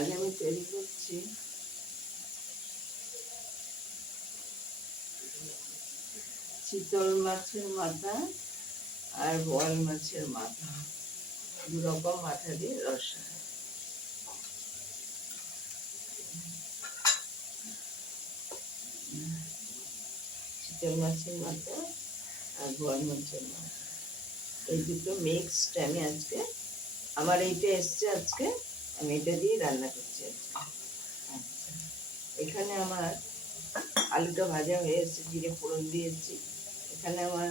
আজ আমি তৈরি করছি চিতল মাছের মাথা আর বোয়াল মাছের মাথা, দু রকম মাথা দিয়ে রসা। চিতল মাছের মাথা আর বোয়াল মাছের মাথা, এই দুটো মিক্সড আমি আজকে, আমার এইটা এসছে আজকে, আমি এটা দিয়ে রান্না করছি আজকে। আচ্ছা, এখানে আমার আলুটা ভাজা হয়ে এসেছে, জিরে ফোড়ন দিয়েছি। এখানে আমার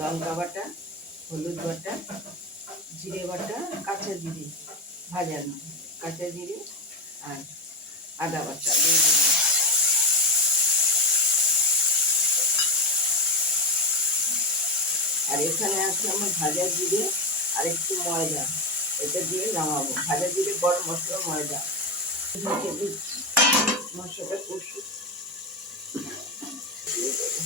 লঙ্কা বাটা, হলুদ বাটা, জিরে বাটা, কাঁচা জিরে ভাজানো, কাঁচা জিরে আর আদা বাটা দিয়ে দিলাম। আর এখানে আছে আমার ভাজা জিরে আর একটু ময়দা, এটা দিয়ে নামাবো। ভাজা জিরে, গরম মশলা, ময়দা ঢেকে দিচ্ছি। মশলাটা কষু দিয়ে দেবো।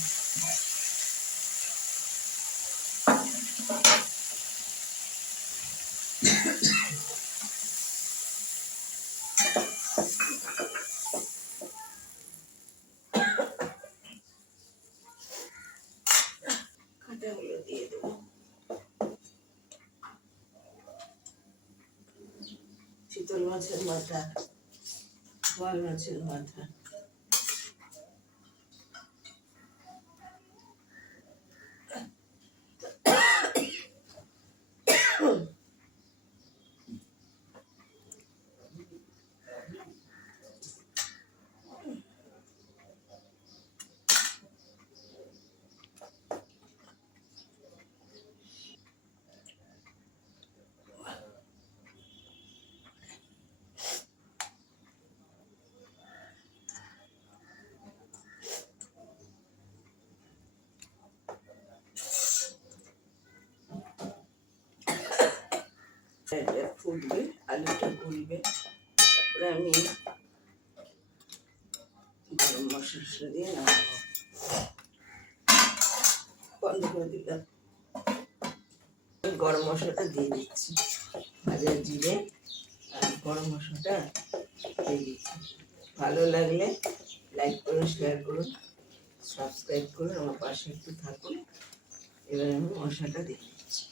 কাঁটাগুলো দিয়ে দেবো। চিতল মাছের মাথা, বোয়াল মাছের মাথা, ফুটবে, আলুটা গুলবে, তারপরে আমি গরম মশলা দিয়ে নামাবো। বন্ধ করে দিলাম। গরম মশলাটা দিয়ে দিচ্ছি, ভাজা জিরে আর গরম মশলাটা দিয়ে দিচ্ছি। ভালো লাগলে লাইক করুন, শেয়ার করুন, সাবস্ক্রাইব করুন, আমার পাশে একটু থাকুন। এবার আমি মশলাটা দিয়ে দিচ্ছি।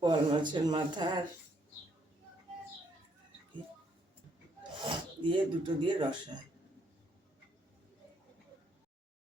বোয়াল মাছের মাথা দিয়ে দুটো দিয়ে রসা।